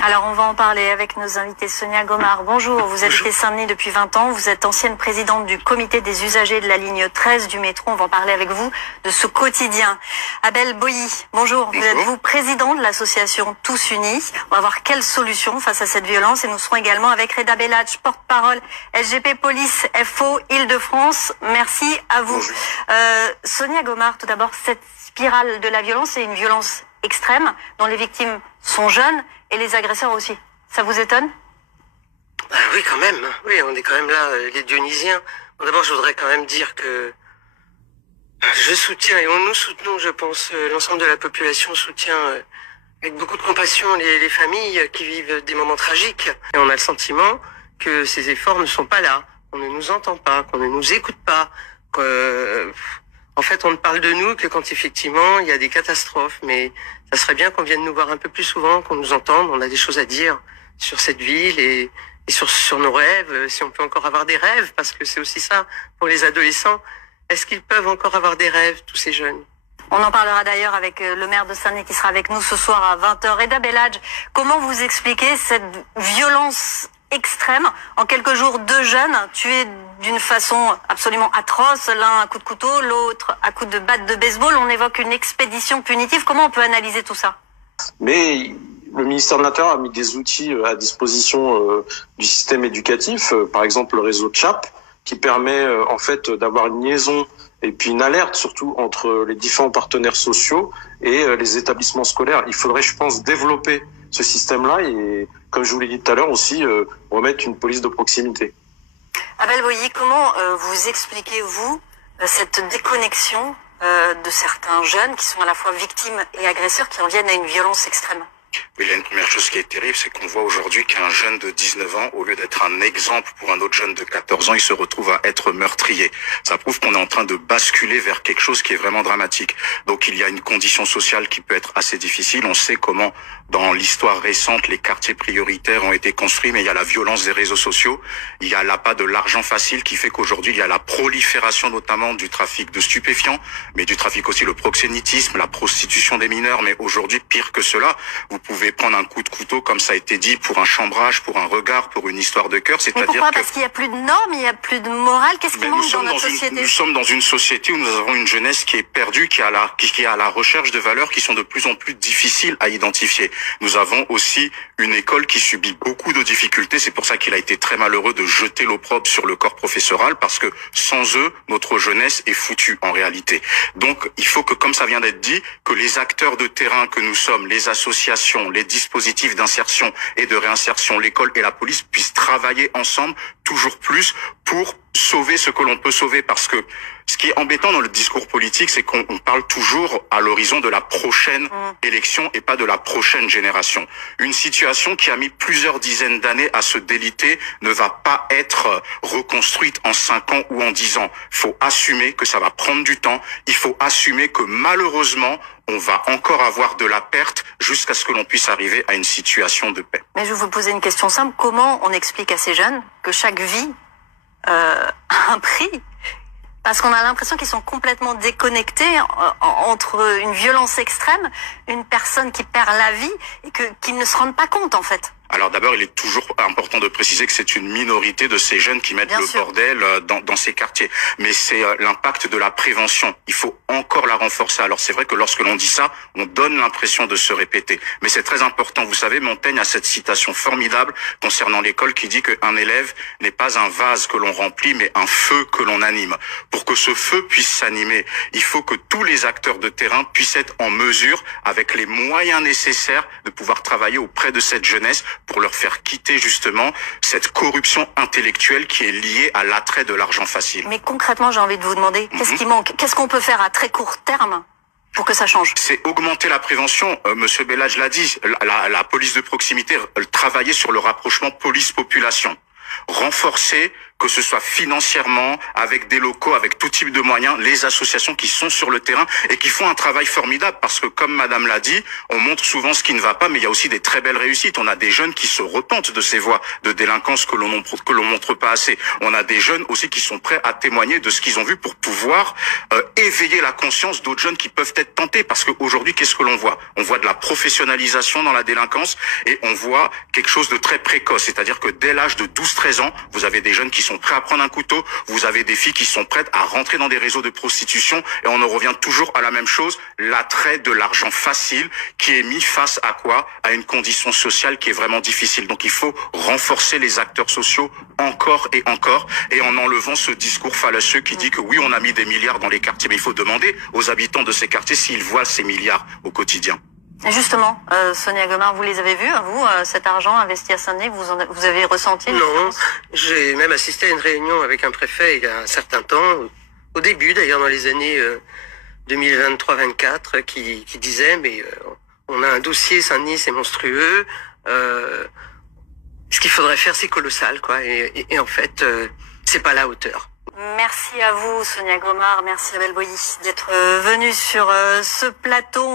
Alors on va en parler avec nos invités. Sonia Gomard, bonjour. Vous habitez Saint-Denis depuis 20 ans. Vous êtes ancienne présidente du comité des usagers de la ligne 13 du métro. On va en parler avec vous de ce quotidien. Abel Boilly, bonjour. Vous êtes président de l'association Tous Unis. On va voir quelles solutions face à cette violence. Et nous serons également avec Reda Belladj, porte-parole SGP Police FO Île-de-France. Merci à vous. Sonia Gomard, tout d'abord, cette spirale de la violence est une violence extrême dont les victimes sont jeunes et les agresseurs aussi. Ça vous étonne? Oui, quand même. Oui, on est quand même là, les Dionysiens. Bon, d'abord, je voudrais quand même dire que je soutiens, et nous soutenons, je pense, l'ensemble de la population soutient avec beaucoup de compassion les familles qui vivent des moments tragiques. Et on a le sentiment que ces efforts ne sont pas là, qu'on ne nous entend pas, qu'on ne nous écoute pas, en fait, on ne parle de nous que quand effectivement il y a des catastrophes, mais ça serait bien qu'on vienne nous voir un peu plus souvent, qu'on nous entende. On a des choses à dire sur cette ville et sur nos rêves, si on peut encore avoir des rêves, parce que c'est aussi ça pour les adolescents. Est-ce qu'ils peuvent encore avoir des rêves, tous ces jeunes? On en parlera d'ailleurs avec le maire de Saint-Denis qui sera avec nous ce soir à 20h. Reda Belladj, comment vous expliquez cette violence extrême? En quelques jours, 2 jeunes tués d'une façon absolument atroce, l'un à coup de couteau, l'autre à coup de batte de baseball. On évoque une expédition punitive. Comment on peut analyser tout ça? Mais le ministère de l'Intérieur a mis des outils à disposition du système éducatif, par exemple le réseau CHAP, qui permet en fait d'avoir une liaison et puis une alerte surtout entre les différents partenaires sociaux et les établissements scolaires. Il faudrait, je pense, développer ce système-là et, comme je vous l'ai dit tout à l'heure, aussi remettre une police de proximité. Abel Boilly, comment vous expliquez, vous, cette déconnexion de certains jeunes qui sont à la fois victimes et agresseurs qui en viennent à une violence extrême? Il y a une première chose qui est terrible, c'est qu'on voit aujourd'hui qu'un jeune de 19 ans, au lieu d'être un exemple pour un autre jeune de 14 ans, il se retrouve à être meurtrier. Ça prouve qu'on est en train de basculer vers quelque chose qui est vraiment dramatique. Donc il y a une condition sociale qui peut être assez difficile. On sait comment, dans l'histoire récente, les quartiers prioritaires ont été construits, mais il y a la violence des réseaux sociaux. Il y a l'appât de l'argent facile qui fait qu'aujourd'hui, il y a la prolifération notamment du trafic de stupéfiants, mais du trafic aussi, le proxénétisme, la prostitution des mineurs. Mais aujourd'hui, pire que cela, vous pouvez prendre un coup de couteau, comme ça a été dit, pour un chambrage, pour un regard, pour une histoire de cœur. Mais pourquoi? Parce qu'il n'y a plus de normes, il n'y a plus de morale. Qu'est-ce qui manque dans notre société? Nous sommes dans une société où nous avons une jeunesse qui est perdue, qui est à la recherche de valeurs qui sont de plus en plus difficiles à identifier. Nous avons aussi une école qui subit beaucoup de difficultés. C'est pour ça qu'il a été très malheureux de jeter l'opprobre sur le corps professoral, parce que sans eux, notre jeunesse est foutue en réalité. Donc, il faut que, comme ça vient d'être dit, que les acteurs de terrain que nous sommes, les associations, les dispositifs d'insertion et de réinsertion, l'école et la police puissent travailler ensemble toujours plus pour sauver ce que l'on peut sauver. Parce que ce qui est embêtant dans le discours politique, c'est qu'on parle toujours à l'horizon de la prochaine élection et pas de la prochaine génération. Une situation qui a mis plusieurs dizaines d'années à se déliter ne va pas être reconstruite en 5 ans ou en 10 ans. Il faut assumer que ça va prendre du temps. Il faut assumer que malheureusement, on va encore avoir de la perte jusqu'à ce que l'on puisse arriver à une situation de paix. Mais je vais vous poser une question simple. Comment on explique à ces jeunes que chaque vie a un prix? Parce qu'on a l'impression qu'ils sont complètement déconnectés entre une violence extrême, une personne qui perd la vie et qu'ils ne se rendent pas compte en fait. Alors d'abord, il est toujours important de préciser que c'est une minorité de ces jeunes qui mettent le bordel dans ces quartiers. Mais c'est l'impact de la prévention. Il faut encore la renforcer. Alors c'est vrai que lorsque l'on dit ça, on donne l'impression de se répéter. Mais c'est très important. Vous savez, Montaigne a cette citation formidable concernant l'école qui dit qu'un élève n'est pas un vase que l'on remplit, mais un feu que l'on anime. Pour que ce feu puisse s'animer, il faut que tous les acteurs de terrain puissent être en mesure, avec les moyens nécessaires, de pouvoir travailler auprès de cette jeunesse pour leur faire quitter justement cette corruption intellectuelle qui est liée à l'attrait de l'argent facile. Mais concrètement, j'ai envie de vous demander, qu'est-ce qui manque? Qu'est-ce qu'on peut faire à très court terme pour que ça change? C'est augmenter la prévention. Monsieur Belladj l'a dit, la police de proximité, travailler sur le rapprochement police-population. renforcer, que ce soit financièrement, avec des locaux, avec tout type de moyens, les associations qui sont sur le terrain et qui font un travail formidable parce que, comme Madame l'a dit, on montre souvent ce qui ne va pas, mais il y a aussi des très belles réussites. On a des jeunes qui se repentent de ces voies de délinquance que l'on montre pas assez. On a des jeunes aussi qui sont prêts à témoigner de ce qu'ils ont vu pour pouvoir éveiller la conscience d'autres jeunes qui peuvent être tentés. Parce qu'aujourd'hui, qu'est-ce que l'on voit? On voit de la professionnalisation dans la délinquance et on voit quelque chose de très précoce. C'est-à-dire que dès l'âge de 12-13 ans, vous avez des jeunes qui sont prêts à prendre un couteau, vous avez des filles qui sont prêtes à rentrer dans des réseaux de prostitution et on en revient toujours à la même chose, l'attrait de l'argent facile qui est mis face à quoi? À une condition sociale qui est vraiment difficile. Donc il faut renforcer les acteurs sociaux encore et en enlevant ce discours fallacieux qui dit que oui, on a mis des milliards dans les quartiers, mais il faut demander aux habitants de ces quartiers s'ils voient ces milliards au quotidien. Et justement, Sonia Gomard, vous les avez vus, vous, cet argent investi à Saint-Denis, vous avez ressenti? Non, j'ai même assisté à une réunion avec un préfet il y a un certain temps, au début d'ailleurs dans les années 2023-24, qui disait mais on a un dossier Saint-Denis, c'est monstrueux, ce qu'il faudrait faire c'est colossal quoi, et en fait c'est pas la hauteur. Merci à vous, Sonia Gomard, merci Abel Boilly d'être venue sur ce plateau.